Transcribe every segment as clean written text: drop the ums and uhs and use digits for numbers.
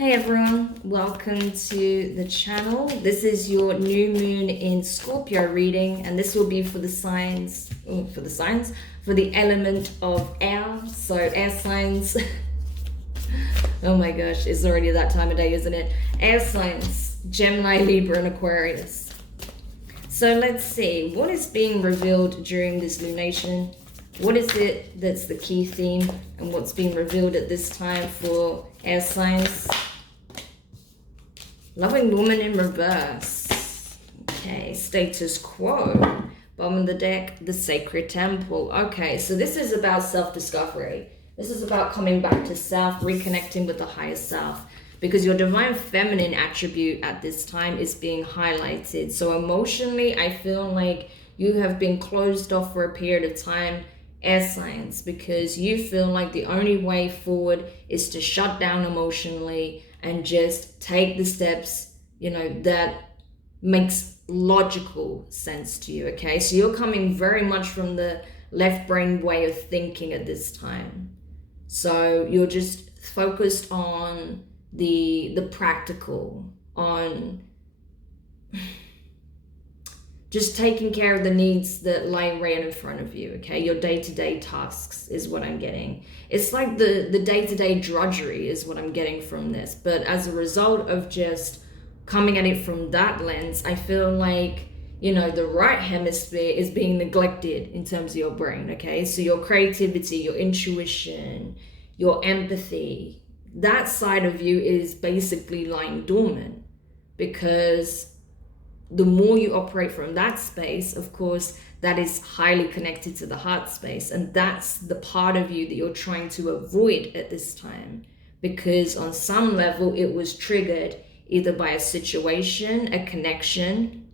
Hey everyone, welcome to the channel. This is your new moon in Scorpio reading, and this will be for the signs, for the element of air. So air signs. Oh my gosh, it's already that time of day, isn't it? Air signs, Gemini, Libra, and Aquarius. So let's see, what is being revealed during this lunation? What is it that's the key theme, and what's being revealed at this time for air signs? Loving woman in reverse. Okay, status quo. Bottom of the deck, the sacred temple. Okay, so this is about self-discovery. This is about coming back to self, reconnecting with the higher self. Because your divine feminine attribute at this time is being highlighted. So emotionally, I feel like you have been closed off for a period of time, air signs, because you feel like the only way forward is to shut down emotionally and just take the steps, that makes logical sense to you, okay? So you're coming very much from the left brain way of thinking at this time. So you're just focused on the practical, on just taking care of the needs that lie right in front of you, okay? Your day-to-day tasks is what I'm getting. It's like the day-to-day drudgery is what I'm getting from this. But as a result of just coming at it from that lens, I feel like, the right hemisphere is being neglected in terms of your brain, okay? So your creativity, your intuition, your empathy, that side of you is basically lying dormant, because the more you operate from that space, of course, that is highly connected to the heart space. And that's the part of you that you're trying to avoid at this time. Because on some level, it was triggered either by a situation, a connection,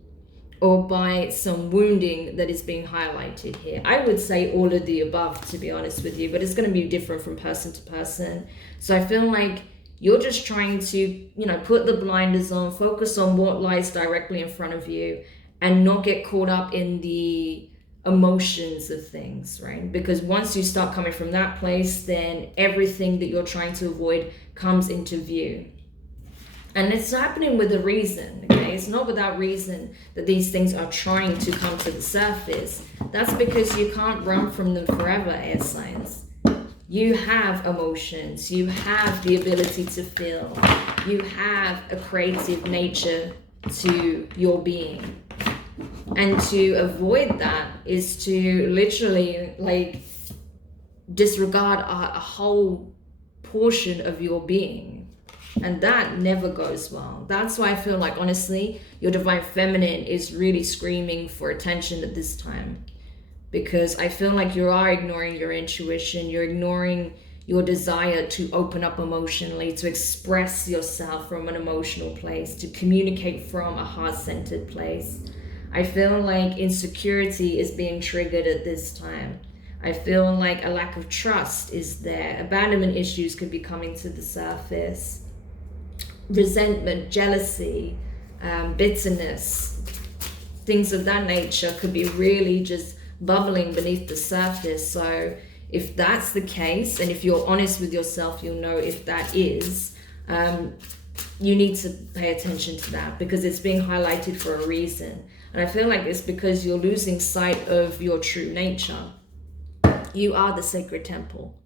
or by some wounding that is being highlighted here. I would say all of the above, to be honest with you, but it's going to be different from person to person. So I feel like you're just trying to, put the blinders on, focus on what lies directly in front of you, and not get caught up in the emotions of things, right? Because once you start coming from that place, then everything that you're trying to avoid comes into view. And it's happening with a reason, okay? It's not without reason that these things are trying to come to the surface. That's because you can't run from them forever, air signs. You have emotions, you have the ability to feel, you have a creative nature to your being. And to avoid that is to literally disregard a whole portion of your being. And that never goes well. That's why I feel like, honestly, your divine feminine is really screaming for attention at this time. Because I feel like you are ignoring your intuition, you're ignoring your desire to open up emotionally, to express yourself from an emotional place, to communicate from a heart-centered place. I feel like insecurity is being triggered at this time. I feel like a lack of trust is there. Abandonment issues could be coming to the surface. Resentment, jealousy, bitterness, things of that nature could be really just bubbling beneath the surface. So if that's the case, and if you're honest with yourself, you'll know if that is, you need to pay attention to that, because it's being highlighted for a reason. And I feel like it's because you're losing sight of your true nature. You are the sacred temple.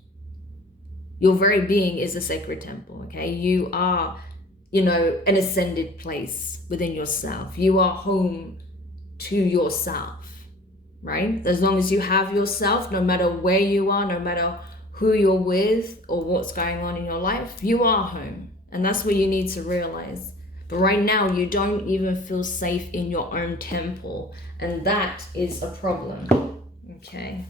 Your very being is a sacred temple, okay? You are, an ascended place within yourself. You are home to yourself. Right? As long as you have yourself, no matter where you are, no matter who you're with or what's going on in your life, you are home. And that's what you need to realize. But right now, you don't even feel safe in your own temple. And that is a problem. Okay.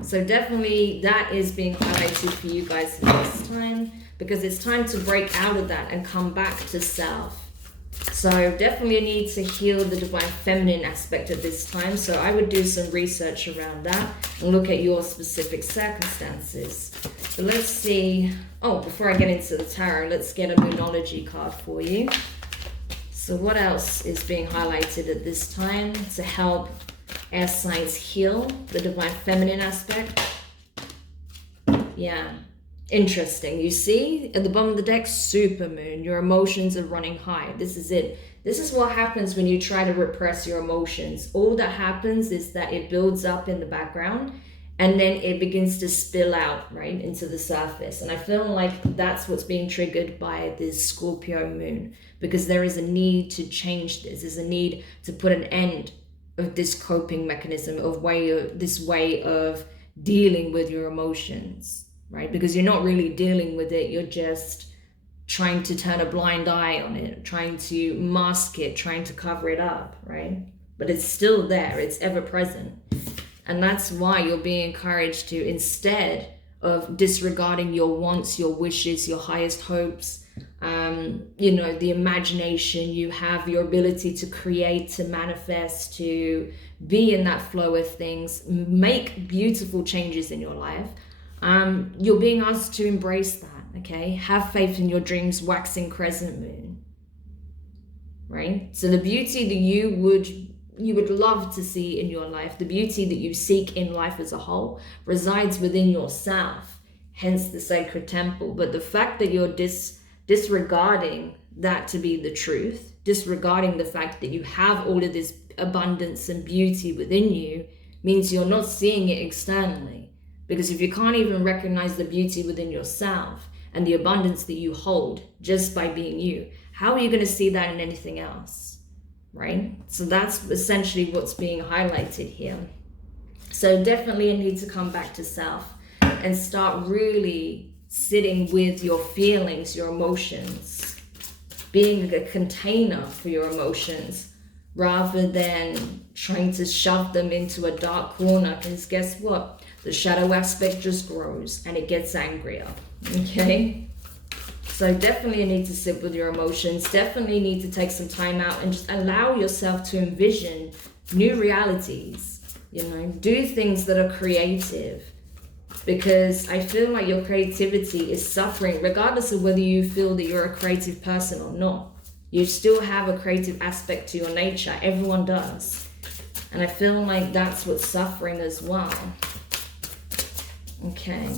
So definitely that is being highlighted for you guys this time, because it's time to break out of that and come back to self. So definitely need to heal the divine feminine aspect at this time. So I would do some research around that and look at your specific circumstances. So let's see. Oh, before I get into the tarot, let's get a Moonology card for you. So what else is being highlighted at this time to help air signs heal the divine feminine aspect? Yeah. Interesting. You see at the bottom of the deck, super moon. Your emotions are running high. This is it. This is what happens when you try to repress your emotions. All that happens is that it builds up in the background and then it begins to spill out, right, into the surface. And I feel like that's what's being triggered by this Scorpio moon, because there is a need to change this. There's a need to put an end of this coping mechanism, this way of dealing with your emotions, right? Because you're not really dealing with it, you're just trying to turn a blind eye on it, trying to mask it, trying to cover it up, right? But it's still there, it's ever present. And that's why you're being encouraged to, instead of disregarding your wants, your wishes, your highest hopes, the imagination you have, your ability to create, to manifest, to be in that flow of things, make beautiful changes in your life. You're being asked to embrace that, okay? Have faith in your dreams, waxing crescent moon, right? So the beauty that you would love to see in your life, the beauty that you seek in life as a whole, resides within yourself, hence the sacred temple. But the fact that you're disregarding that to be the truth, disregarding the fact that you have all of this abundance and beauty within you, means you're not seeing it externally. Because if you can't even recognize the beauty within yourself and the abundance that you hold just by being you, how are you going to see that in anything else, right? So that's essentially what's being highlighted here. So definitely a need to come back to self and start really sitting with your feelings, your emotions, being a container for your emotions, rather than trying to shove them into a dark corner. Because guess what? The shadow aspect just grows and it gets angrier, okay? So definitely you need to sit with your emotions, definitely need to take some time out and just allow yourself to envision new realities, do things that are creative. Because I feel like your creativity is suffering, regardless of whether you feel that you're a creative person or not. You still have a creative aspect to your nature. Everyone does. And I feel like that's what's suffering as well. Okay.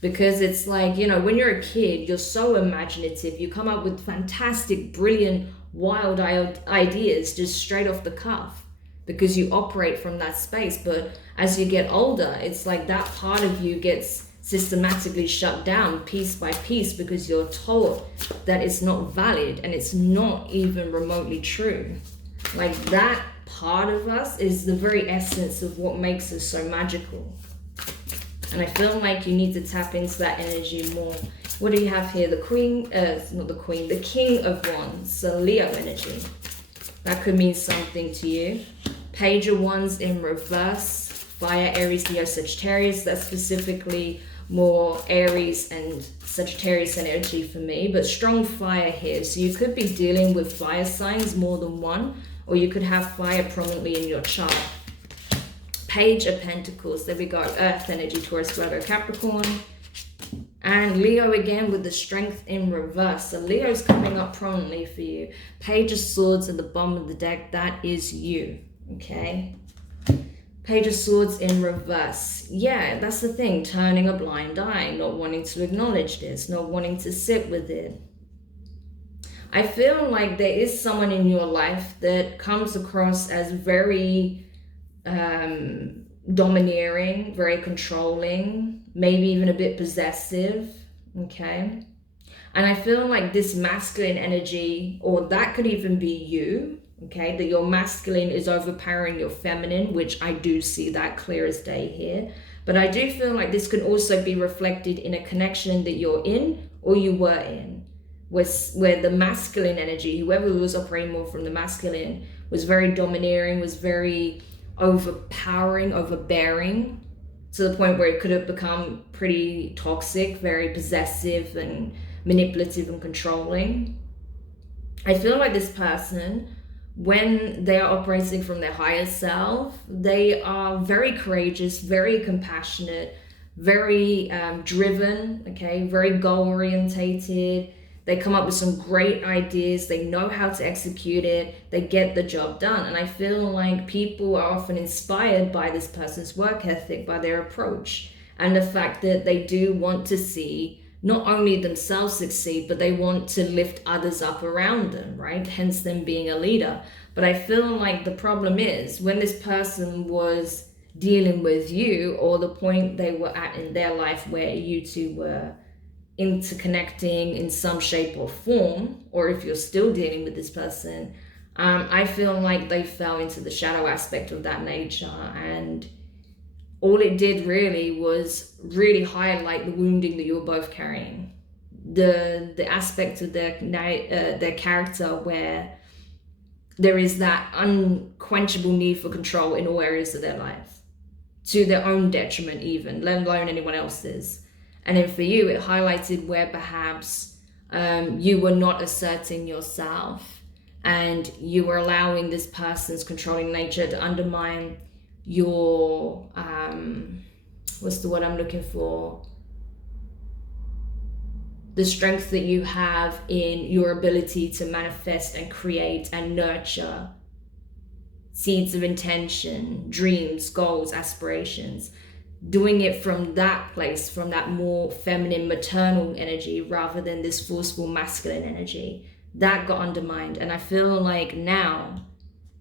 Because it's like, when you're a kid, you're so imaginative. You come up with fantastic, brilliant, wild ideas just straight off the cuff, because you operate from that space. But as you get older, it's like that part of you gets systematically shut down piece by piece, because you're taught that it's not valid and it's not even remotely true. Like, that part of us is the very essence of what makes us so magical. And I feel like you need to tap into that energy more. What do you have here? The Queen, not the Queen, the King of Wands, so Leo energy. That could mean something to you. Page of Wands in reverse, fire, Aries, Leo, Sagittarius. That's specifically more Aries and Sagittarius energy for me, but strong fire here. So you could be dealing with fire signs, more than one, or you could have fire prominently in your chart. Page of Pentacles, there we go, Earth energy, Taurus, Virgo, Capricorn. And Leo again with the Strength in reverse. So Leo's coming up prominently for you. Page of Swords at the bottom of the deck, that is you, okay? Page of Swords in reverse. Yeah, that's the thing, turning a blind eye, not wanting to acknowledge this, not wanting to sit with it. I feel like there is someone in your life that comes across as very domineering, very controlling, maybe even a bit possessive, okay? And I feel like this masculine energy, or that could even be you, okay, that your masculine is overpowering your feminine, which I do see that clear as day here. But I do feel like this can also be reflected in a connection that you're in or you were in, where the masculine energy, whoever was operating more from the masculine, was very domineering, was very overpowering, overbearing, to the point where it could have become pretty toxic, very possessive and manipulative and controlling. I feel like this person, when they are operating from their higher self, they are very courageous, very compassionate, very driven, okay, very goal orientated. They come up with some great ideas. They know how to execute it. They get the job done. And I feel like people are often inspired by this person's work ethic, by their approach. and the fact that they do want to see not only themselves succeed, but they want to lift others up around them, right? Hence them being a leader. But I feel like the problem is when this person was dealing with you, or the point they were at in their life where you two were interconnecting in some shape or form, or if you're still dealing with this person, I feel like they fell into the shadow aspect of that nature, and all it did really was really highlight the wounding that you were both carrying, the aspect of their character where there is that unquenchable need for control in all areas of their life, to their own detriment even, let alone anyone else's. And then for you, it highlighted where perhaps you were not asserting yourself, and you were allowing this person's controlling nature to undermine your what's the word I'm looking for, the strength that you have in your ability to manifest and create and nurture seeds of intention, dreams, goals, aspirations, doing it from that place, from that more feminine maternal energy rather than this forceful masculine energy. That got undermined, and I feel like now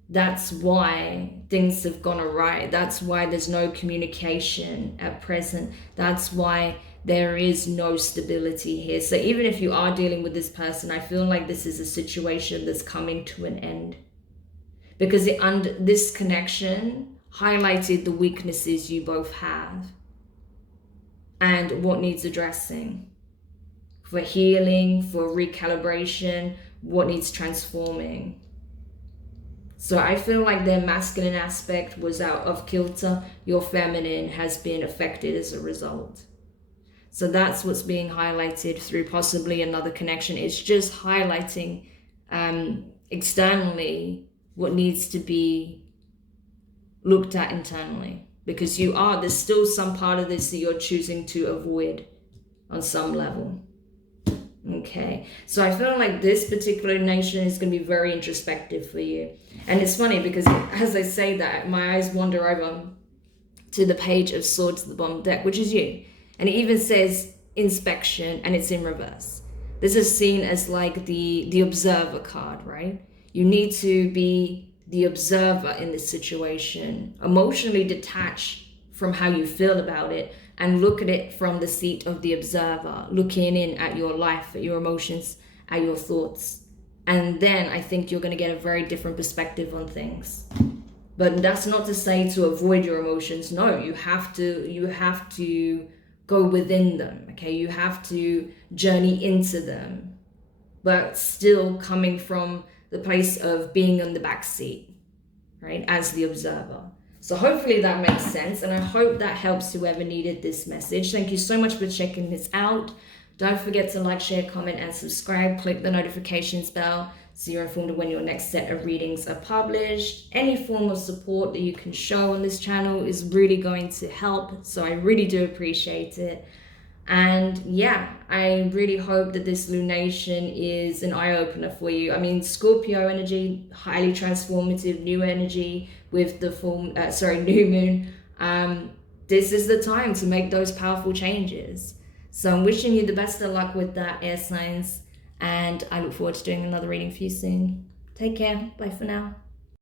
that's why things have gone awry. That's why there's no communication at present. That's why there is no stability here. So even if you are dealing with this person, I feel like this is a situation that's coming to an end, because this connection highlighted the weaknesses you both have and what needs addressing for healing, for recalibration, what needs transforming. So I feel like their masculine aspect was out of kilter. Your feminine has been affected as a result. So that's what's being highlighted through possibly another connection. It's just highlighting externally what needs to be looked at internally, because there's still some part of this that you're choosing to avoid on some level. Okay, so I feel like this particular nation is going to be very introspective for you. And it's funny because as I say that, my eyes wander over to the page of Swords at the bottom of the deck, which is you. And it even says inspection, and it's in reverse. This is seen as like the observer card, right? You need to be the observer in this situation, emotionally detached from how you feel about it, and look at it from the seat of the observer, looking in at your life, at your emotions, at your thoughts. And then I think you're going to get a very different perspective on things. But that's not to say to avoid your emotions. No, you have to go within them, okay? You have to journey into them, but still coming from the place of being on the back seat, right, as the observer. So hopefully that makes sense, and I hope that helps whoever needed this message. Thank you so much for checking this out. Don't forget to like, share, comment, and subscribe. Click the notifications bell so you're informed of when your next set of readings are published. Any form of support that you can show on this channel is really going to help, so I really do appreciate it. And yeah, I really hope that this lunation is an eye-opener for you. I mean, Scorpio energy, highly transformative, new energy with the new moon. This is the time to make those powerful changes. So I'm wishing you the best of luck with that, air signs, and I look forward to doing another reading for you soon. Take care. Bye for now.